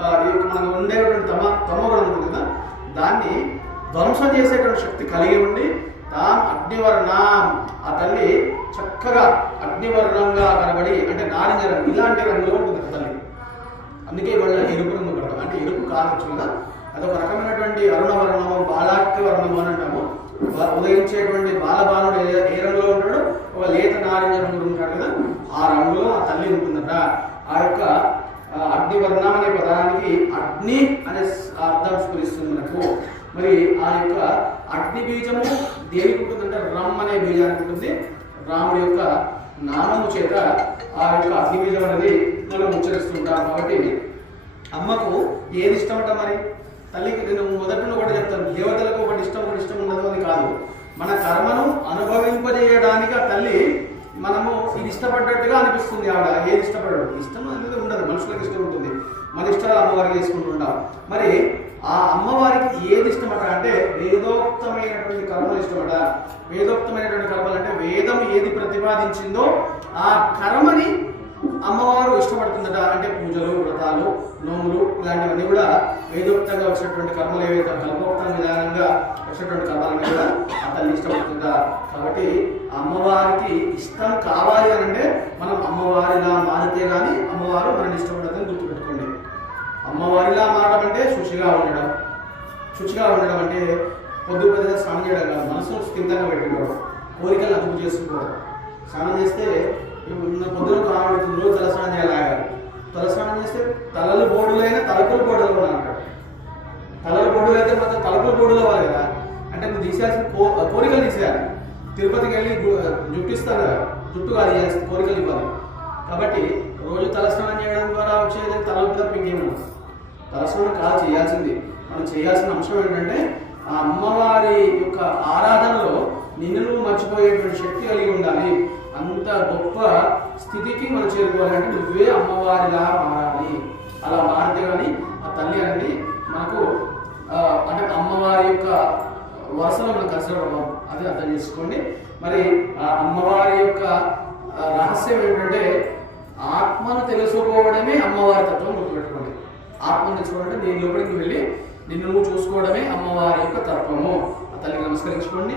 మనకు ఉండేటువంటి తమ కూడా ఉంటుంది కదా, దాన్ని ధ్వంసం చేసేటువంటి శక్తి కలిగి ఉండి తాను అగ్నివర్ణం, ఆ తల్లి చక్కగా అగ్నివర్ణంగా కనబడి, అంటే నారింజ రంగు ఇలాంటి రంగులో ఉంటుంది తల్లి. అందుకే ఇవాళ ఎరుపు రంగు కడతాం. అంటే ఎరుపు కానొచ్చుగా అదొక రకమైనటువంటి అరుణవర్ణము, బాలాక్య వర్ణము అని అంటాము. ఉదయించేటువంటి బాలబాలుడు ఏ రంగులో ఉంటాడో ఒక లేత నారింజ రంగులో ఉంటాడు కదా, ఆ రంగులో ఆ తల్లి ఉంటుందట. ఆ యొక్క అగ్నివర్ణం అనే పదానికి అగ్ని అనే అర్థం స్ఫురిస్తుంది మనకు. మరి ఆ యొక్క అగ్ని బీజము దేనికి ఉంటుందంటే రమ్ అనే బీజానికి ఉంటుంది. రాముడి యొక్క నామము చేత ఆ యొక్క అగ్ని బీజం అనేది మనం ఉచ్చరిస్తుంటాం. కాబట్టి అమ్మకు ఏది ఇష్టమట మరి తల్లికి? నేను మొదట్లో కూడా చెప్తాను, దేవతలకు ఒకటి ఇష్టం ఉండదు అని కాదు. మన కర్మను అనుభవింపజేయడానికి ఆ తల్లి మనము ఇది ఇష్టపడ్డట్టుగా అనిపిస్తుంది. ఆవిడ ఏది ఇష్టపడదు, ఇష్టం అనేది ఉండదు, మనుషులకు ఇష్టం ఉంటుంది. మన ఇష్టాలు అమ్మవారికి చేసుకుంటుంటాం. మరి ఆ అమ్మవారికి ఏది ఇష్టమట అంటే వేదోక్తమైనటువంటి కర్మలు ఇష్టమట. వేదోక్తమైనటువంటి కర్మలు అంటే వేదం ఏది ప్రతిపాదించిందో ఆ కర్మని అమ్మవారు ఇష్టపడుతుందట. అంటే పూజలు, వ్రతాలు, నోములు ఇలాంటివన్నీ కూడా వేదోక్తంగా వచ్చినటువంటి కర్మలు ఏవైతే కల్పోక్త విధానంగా వచ్చినటువంటి కర్మలన్నీ కూడా ఆ తల్లి ఇష్టపడుతుందా. కాబట్టి అమ్మవారికి ఇష్టం కావాలి అని అంటే మనం అమ్మవారిలా మారితే కానీ అమ్మవారు మనల్ని ఇష్టపడదని గుర్తుపెట్టుకోండి. అమ్మవారిలా మారడం అంటే శుచిగా ఉండడం. శుచిగా ఉండడం అంటే పొద్దు పొద్దుగా స్నానం చేయడం కాదు, మనసును స్థిరంగా పెట్టుకోవడం, కోరికలు అదుపు చేసుకోవడం. స్నానం చేస్తే పొద్దున కావడుతుంది, రోజు తలస్నానం చేయాలి. తలస్నానం చేస్తే తలలు బోడులైనా తలపులు బోడులు కూడా అంటాడు. తలలు బోడులు అయితే మాత్రం తలపులు బోడులు అవ్వాలి కదా. అంటే నువ్వు తీసేయాల్సిన కోరికలు తీసేయాలి. తిరుపతికి వెళ్ళి జుట్టు ఇస్తారు కదా, జుట్టు కాదు చేయాల్సిన కోరికలు ఇవ్వాలి. కాబట్టి రోజు తలస్నానం చేయడం ద్వారా వచ్చేది తలపు తప్ప ఇంకేమన్నా. తలస్నానం కాదు చేయాల్సింది. మనం చేయాల్సిన అంశం ఏంటంటే ఆ అమ్మవారి యొక్క ఆరాధనలో నిన్ను నువ్వు మర్చిపోయేటువంటి శక్తి కలిగి ఉండాలి. అంత గొప్ప స్థితికి మనం చేరుకోవాలంటే నువ్వే అమ్మవారిలా మారాలి. అలా మారితే కానీ ఆ తల్లి అనేది మనకు అంటే అమ్మవారి యొక్క వరుసలో మనం కష్టపడడం, అది అర్థం చేసుకోండి. మరి ఆ అమ్మవారి యొక్క రహస్యం ఏంటంటే ఆత్మను తెలుసుకోవడమే అమ్మవారి తత్వం. గుర్తుపెట్టుకోండి, ఆత్మను తెలుసుకోవాలంటే నీ లోపలికి వెళ్ళి నిన్ను నువ్వు చూసుకోవడమే అమ్మవారి యొక్క తత్వము. ఆ తల్లికి నమస్కరించుకోండి.